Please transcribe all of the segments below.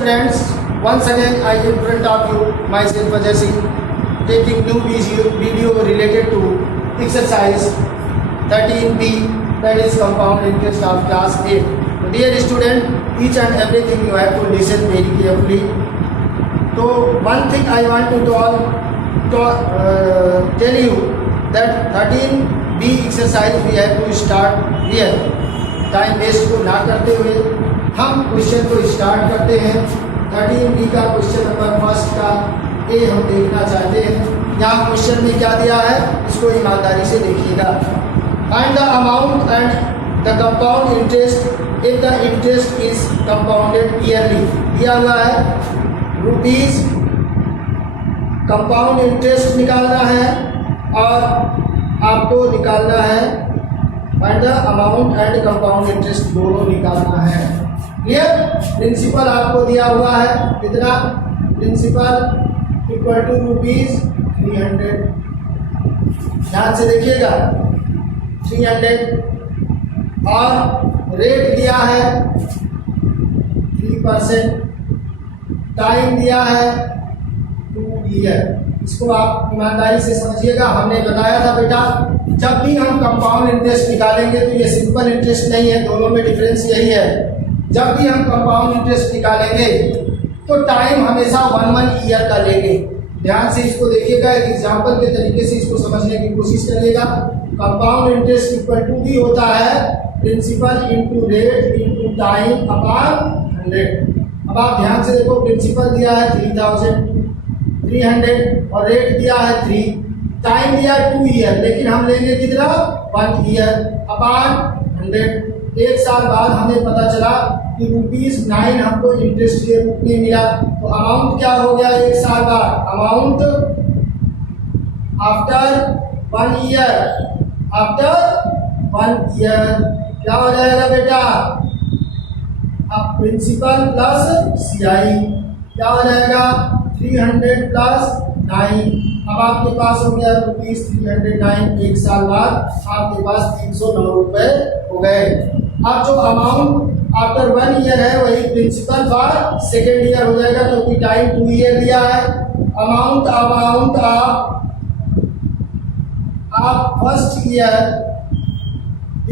students, once again I in front of you myself Ajay Singh taking new video related to exercise 13B, that is compound interest of class 8. So dear student, each and everything you have to listen very carefully. So one thing I want to tell you that 13B exercise we have to start here. Time waste को ना करते हुए हम question को start करते हैं। 13B का question number first का ए हम देखना चाहते हैं। यहाँ क्वेश्चन में क्या दिया है इसको ईमानदारी से देखिएगा। Find the amount and the compound interest if the interest is compounded yearly. दिया हुआ है रुपीज, कंपाउंड इंटरेस्ट निकालना है और आपको निकालना है find the amount and compound interest, दोनों निकालना है। क्लियर? प्रिंसिपल आपको दिया हुआ है कितना, प्रिंसिपल इक्वल टू रुपीज 300। ध्यान से देखिएगा 300 और रेट दिया है 3%, टाइम दिया है 2 ईयर। इसको आप ईमानदारी से समझिएगा। हमने बताया था बेटा जब भी हम कंपाउंड इंटरेस्ट निकालेंगे तो ये सिंपल इंटरेस्ट नहीं है, दोनों में डिफरेंस यही है। जब भी हम कंपाउंड इंटरेस्ट निकालेंगे तो टाइम हमेशा 1 ईयर का लेंगे। ध्यान से इसको देखिएगा, एक एग्जांपल के तरीके से इसको समझने की कोशिश करिएगा। कंपाउंड इंटरेस्ट इक्वल टू भी होता है principal into rate into time upon 100। अब आप ध्यान से देखो, प्रिंसिपल दिया है 300 और रेट दिया है 3, टाइम दिया 2 ईयर, लेकिन हम लेंगे कितना 1 ईयर अपॉन 100। एक साल बाद हमें पता चला कि ₹9 हमको इंटरेस्ट के रूप में मिला। तो अमाउंट क्या हो गया एक साल बाद, amount after 1 year, after 1 year क्या हो जाएगा बेटा, अब प्रिंसिपल प्लस सीआई क्या हो जाएगा 300 प्लस 9। अब आपके पास हो गया ₹309। एक साल बाद आपके पास 309 रुपए हो गए। अब जो अमाउंट आफ्टर 1 ईयर है वही प्रिंसिपल फॉर सेकेंड ईयर हो जाएगा, क्योंकि टाइम 2 ईयर दिया है। अमाउंट आप first year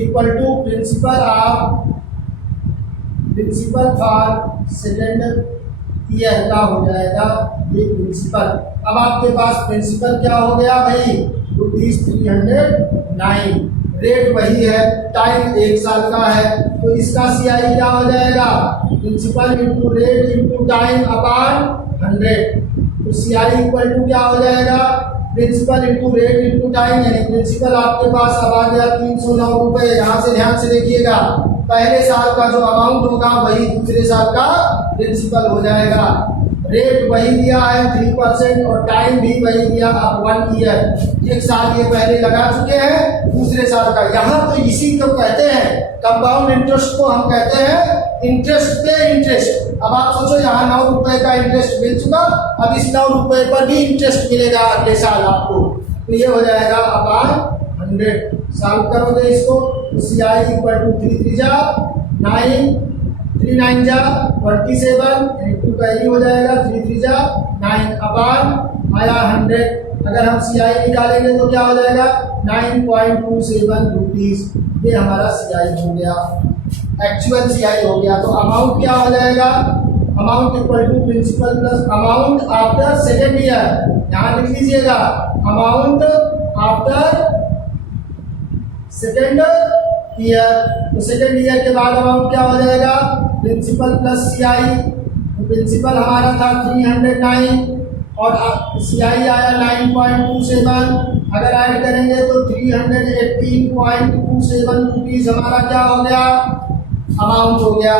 equal to principal for second year का हो जाएगा ये प्रिंसिपल। अब आपके पास प्रिंसिपल क्या हो गया भाई ₹309, रेट वही है, टाइम 1 साल का है, तो इसका सीआई क्या हो जाएगा principal into rate into time upon 100। तो सीआई इक्वल टू क्या हो जाएगा principal into rate into time, यानी प्रिंसिपल आपके पास अब आ गया 309 रुपए। यहाँ से ध्यान से देखिएगा, पहले साल का जो अमाउंट होगा वही दूसरे साल का प्रिंसिपल हो जाएगा। रेट वही दिया है 3% और टाइम भी वही दिया 1 ईयर। एक साल ये पहले लगा चुके हैं, दूसरे साल का। यहाँ तो इसी को कहते हैं कंपाउंड इंटरेस्ट को हम कहते हैं इंटरेस्ट पे इंटरेस्ट। अब आप सोचो यहाँ 9 रुपए का इंटरेस्ट मिल चुका, अब इस 9 रुपए पर भी इंटरेस्ट मिलेगा अगले साल आपको, तो ये हो जाएगा अपॉन 100। सॉल्व करोगे इसको तो सीआई इक्वल टू 3 3 जा 9, 3 9 जा 27, 2 का ही हो जाएगा 3 3 जा 9 अपॉन आया 100। अगर हम सीआई निकालेंगे तो क्या हो जाएगा 9.27 रुपीज। ये हमारा सीआई हो गया, एक्चुअल सीआई हो गया। तो अमाउंट क्या हो जाएगा, amount equal to principal plus amount after second year. ध्यान लिख लीजिएगा, अमाउंट आफ्टर सेकेंड ईयर। तो सेकेंड ईयर के बाद अमाउंट क्या हो जाएगा प्रिंसिपल प्लस सीआई। तो प्रिंसिपल हमारा था 309 और सीआई आया 9.27। अगर ऐड करेंगे तो 318.27 रुपीज हमारा क्या हो गया अमाउंट हो गया।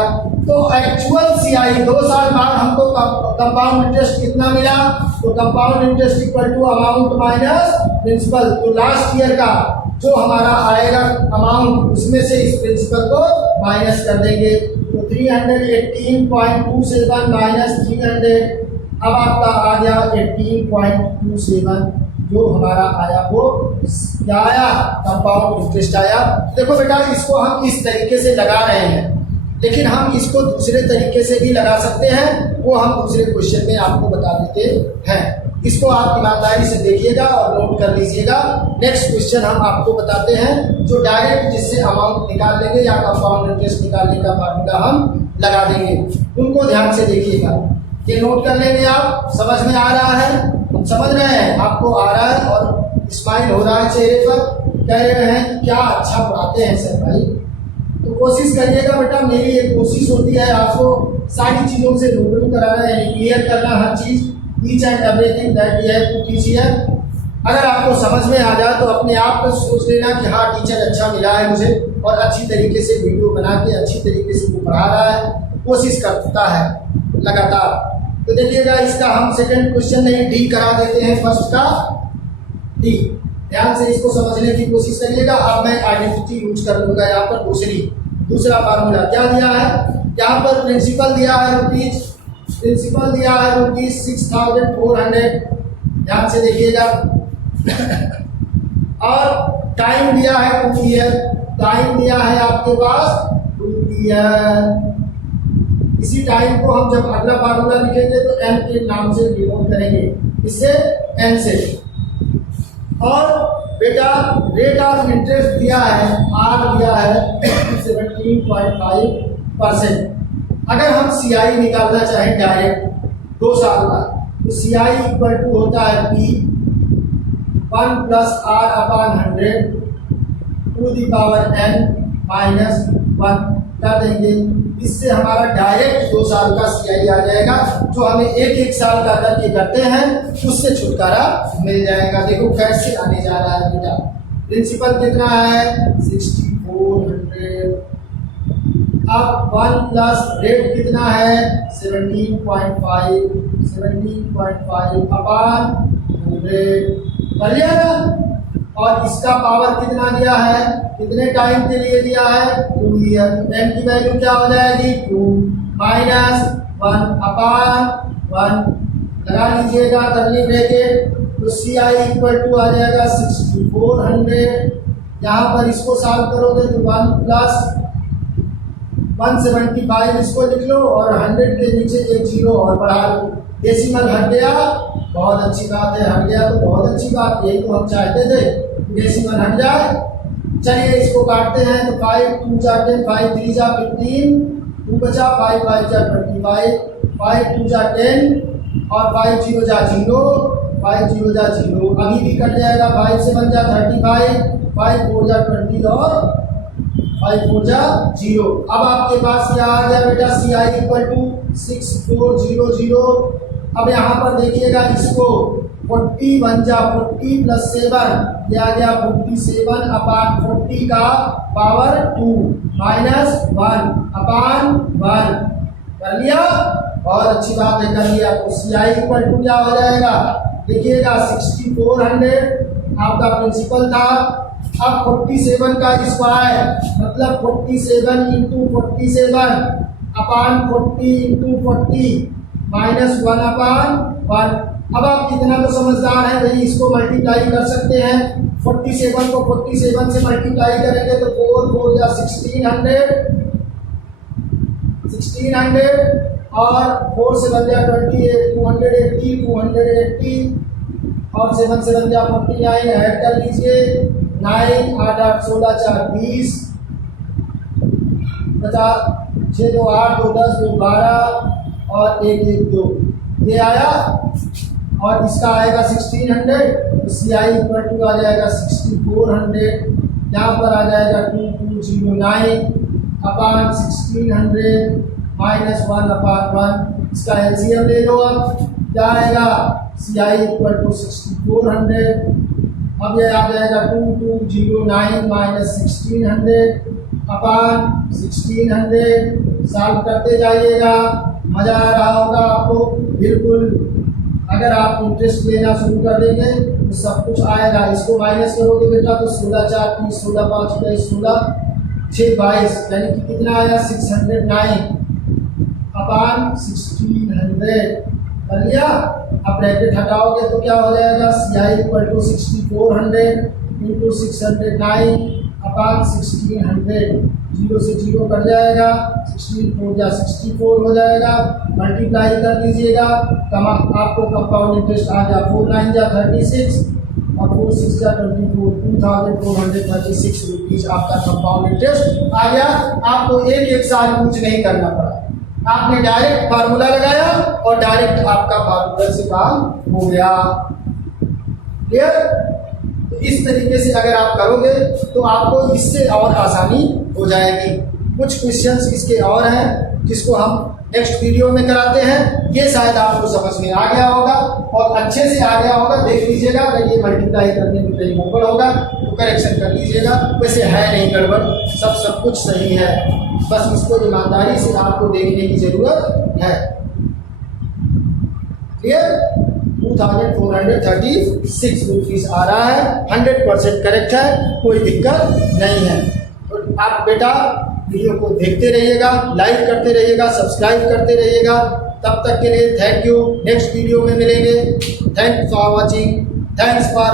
तो एक्चुअल सीआई 2 साल बाद हमको कंपाउंड इंटरेस्ट कितना मिला, तो compound interest equal to amount minus principal. तो लास्ट ईयर का जो हमारा आएगा अमाउंट उसमें से इस प्रिंसिपल को माइनस कर देंगे। तो 318.27 माइनस 300, अब आपका आ गया 18.27, जो हमारा आया वो क्या आया कंपाउंड इंटरेस्ट आया। देखो बेटा इसको हम इस तरीके से लगा रहे हैं, लेकिन हम इसको दूसरे तरीके से भी लगा सकते हैं, वो हम दूसरे क्वेश्चन में आपको बता देते हैं। इसको आप ईमानदारी से देखिएगा और नोट कर लीजिएगा। नेक्स्ट क्वेश्चन हम आपको बताते हैं जो डायरेक्ट जिससे अमाउंट निकाल लेंगे या कंपाउंड इंटरेस्ट निकालने का फार्मूला हम लगा देंगे। उनको ध्यान से देखिएगा, ये नोट कर लेंगे आप। समझ में आ रहा है? हम समझ रहे हैं, आपको आ रहा है और स्माइल हो रहा है चेहरे पर, कह रहे हैं क्या अच्छा पढ़ाते हैं सर भाई। तो कोशिश करिएगा बेटा, मेरी एक कोशिश होती है आपको सारी चीज़ों से रूबरू कराना, यानी क्लियर करना हर चीज़, each and everything that you have to teach here. अगर आपको समझ में आ जाए तो अपने आप को सोच लेना कि हाँ टीचर अच्छा मिला है मुझे और अच्छी तरीके से वीडियो बना के अच्छी तरीके से वो पढ़ा रहा है, कोशिश करता है लगातार। तो देखिएगा इसका हम सेकंड क्वेश्चन नहीं डी करा देते हैं, फर्स्ट का डी। ध्यान से इसको समझने की कोशिश करिएगा। अब मैं आइडेंटिटी यूज कर लूँगा यहाँ पर दूसरा फार्मूला क्या दिया है, यहाँ पर प्रिंसिपल दिया है रुपीज, प्रिंसिपल दिया है रुपीज 6400। ध्यान से देखिएगा। और टाइम दिया है 2 ईयर, टाइम दिया है आपके पास 2 ईयर। इसी टाइम को हम जब अगला फार्मूला लिखेंगे तो एन के नाम से डिनोट करेंगे, इससे एन से। और बेटा रेट ऑफ इंटरेस्ट दिया है, आर दिया है 17.5%। अगर हम सीआई निकालना चाहें डायरेक्ट 2 साल का, तो सीआई इक्वल टू होता है P 1 + r/100 to the power n - 1 कर देंगे। इससे हमारा डायरेक्ट 2 साल का सीआई आ जाएगा, जो हमें एक साल का करके करते हैं उससे छुटकारा मिल जाएगा। देखो कैसे आने जा रहा है बेटा। प्रिंसिपल कितना है 6400। अब 1 प्लस रेट कितना है 17.5 अपॉन 100 कर लिया ना। और इसका पावर कितना दिया है, कितने टाइम के लिए दिया है 2 ईयर। एन की वैल्यू क्या हो जाएगी 2 - 1 अपॉन 1 लगा लीजिएगा करली ब्रैकेट। तो सी आई इक्वल टू आ जाएगा 6400। यहाँ पर इसको सॉल्व करोगे तो 1 + 175 इसको लिख लो और 100 के नीचे एक जीरो और बढ़ा लो। डेसिमल हट गया, बहुत अच्छी बात है, हट गया तो बहुत अच्छी बात, यही तो हम चाहते थे, डेसिमल हट जाए। चलिए इसको काटते हैं तो 5 × 2 = 10, 5 × 3 = 15, 2 बचा, 5 × 5 = 25, 5 × 2 = 10 और 5 × 0 = 0, 5 × 0 = 0। अभी भी कट जाएगा, 5 से बन जा 35, 5 × 4 = 20 और 5 × 4 = 0। अब आपके पास क्या आ गया बेटा सी आई इक्वल टू 6400। अब यहाँ पर देखिएगा इसको 40 बन जा 40 + 7 ये आ गया 47 अपॉन 40 का पावर 2 - 1 अपॉन 1 कर लिया। बहुत अच्छी बात है, कर लिया। तो सी आई इक्वल टू क्या हो जाएगा देखिएगा 6400 आपका प्रिंसिपल था। अब 47 का स्क्वायर मतलब 47 × 47 अपॉन 40 × 40 -1 अपॉन 1। अब आप कितना तो समझदार हैं भाई, इसको मल्टीप्लाई कर सकते हैं। 47 को 47 से मल्टीप्लाई करेंगे तो 4 × 4 = 1600 और 4 से बन जाए 28, 280 और 7 से बन जाए 49। ऐड कर लीजिए 9 8 8 16 4 20 50 6 2 8 2 10 2 12 और 1 1 2 ये आया। और इसका आएगा 1600 तो सी आई इक्वल टू आ जाएगा 6400। यहाँ पर आ जाएगा 2209 अपॉन 1600 -1 अपॉन 1। इसका एलसीएम ले लो। अब क्या आएगा सी आई इक्वल टू 6400। अब ये आ जाएगा 2209 - 1600 अपॉन 1600। सॉल्व करते जाइएगा, मज़ा आ रहा होगा आपको बिल्कुल। अगर आप इंटरेस्ट लेना शुरू कर देंगे तो सब कुछ आएगा। इसको माइनस करोगे बेटा तो 16 × 4 = 30, 16 × 5 = 16, 6 22 यानी कि कितना आया 609 अपॉन 1600 कर लिया। अब ब्रैकेट हटाओगे तो क्या हो जाएगा सी आई इक्वल टू 6400 × 609 अपान 1600, 0 से 0 कट जाएगा, 16 4 या 64 हो जाएगा, मल्टीप्लाई कर लीजिएगा, आपको कंपाउंड इंटरेस्ट आ गया 4 9 या 36 और 4 6 या 24, 2436 रुपीज आपका कंपाउंड इंटरेस्ट आ गया। आपको एक साल कुछ नहीं करना पड़ा, आपने डायरेक्ट फार्मूला लगाया और डायरेक्ट आपका फार्मूला से काम हो गया। क्लियर? तो इस तरीके से अगर आप करोगे तो आपको इससे और आसानी हो जाएगी। कुछ क्वेश्चंस इसके और हैं जिसको हम नेक्स्ट वीडियो में कराते हैं। ये शायद आपको समझ में आ गया होगा और अच्छे से आ गया होगा। देख लीजिएगा, अगर ये मल्टीप्लाई करने में कहीं गड़बड़ होगा तो करेक्शन कर लीजिएगा। वैसे है नहीं गड़बड़, सब कुछ सही है, बस इसको ईमानदारी से आपको देखने की जरूरत है। क्लियर? 2436 रुपीज आ रहा है, 100% करेक्ट है, कोई दिक्कत नहीं है। तो आप बेटा वीडियो को देखते रहिएगा, लाइक करते रहिएगा, सब्सक्राइब करते रहिएगा। तब तक के लिए थैंक यू। नेक्स्ट वीडियो में मिलेंगे। Thanks for watching, thanks for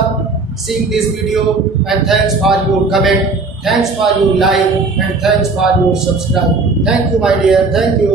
seeing this video and thanks for your comment, thanks for your like and thanks for your subscribe. Thank you my dear, thank you.